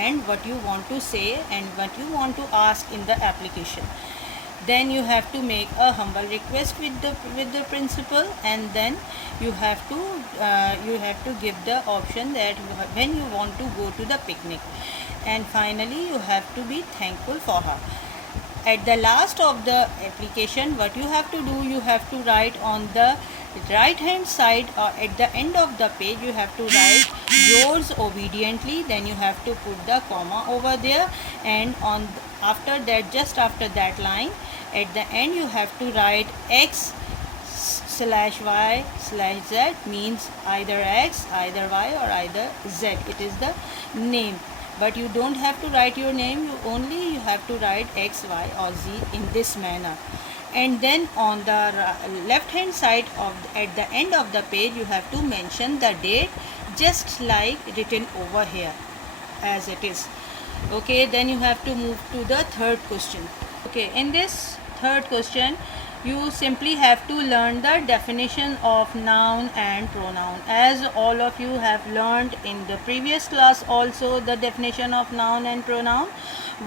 and what you want to say and what you want to ask in the application. Then you have to make a humble request with the principal, and then you have to give the option that when you want to go to the picnic, and finally you have to be thankful for her. At the last of the application, what you have to do, you have to write on the right hand side, or at the end of the page, you have to write yours obediently. Then you have to put the comma over there, and after that, just after that line, at the end you have to write x/y/z, means either x, either y, or either z. It is the name, but you don't have to write your name, you have to write x, y, or z in this manner. And then on the left hand side at the end of the page, you have to mention the date, just like written over here as it is. Okay, then you have to move to the third question. Okay, in this third question, you simply have to learn the definition of noun and pronoun. As all of you have learned in the previous class also, the definition of noun and pronoun.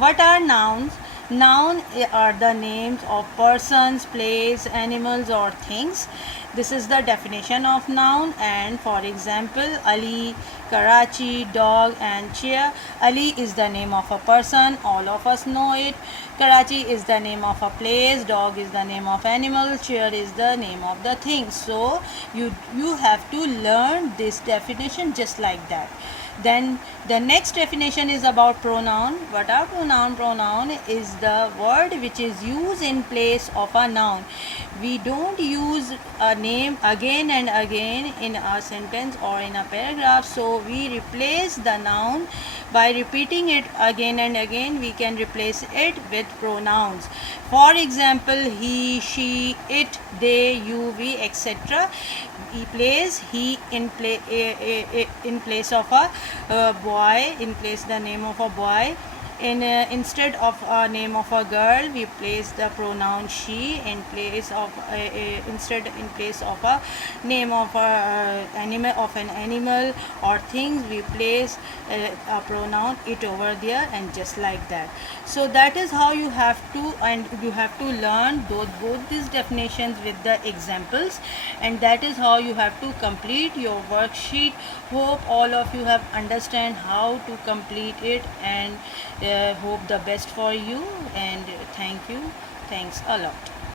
What are nouns? Noun are the names of persons, place, animals, or things. This is the definition of noun. And for example, Ali, Karachi, dog, and chair. Ali is the name of a person, all of us know it. Karachi is the name of a place, dog is the name of animal, chair is the name of the thing. So you have to learn this definition just like that. Then the next definition is about pronoun. What are pronoun? Pronoun is the word which is used in place of a noun. We don't use a name again and again in a sentence or in a paragraph, so we replace the noun by repeating it again and again. We can replace it with pronouns. For example, he, she, it, they, you, we, etc. We place he in place of a boy, in place the name of a boy. Instead of a name of a girl, we place the pronoun she. In place of in place of a name of a an animal or things, we place a pronoun it over there, and just like that. So that is how you have to, and you have to learn both these definitions with the examples, and that is how you have to complete your worksheet. Hope all of you have understand how to complete it, and hope the best for you, and thank you. Thanks a lot.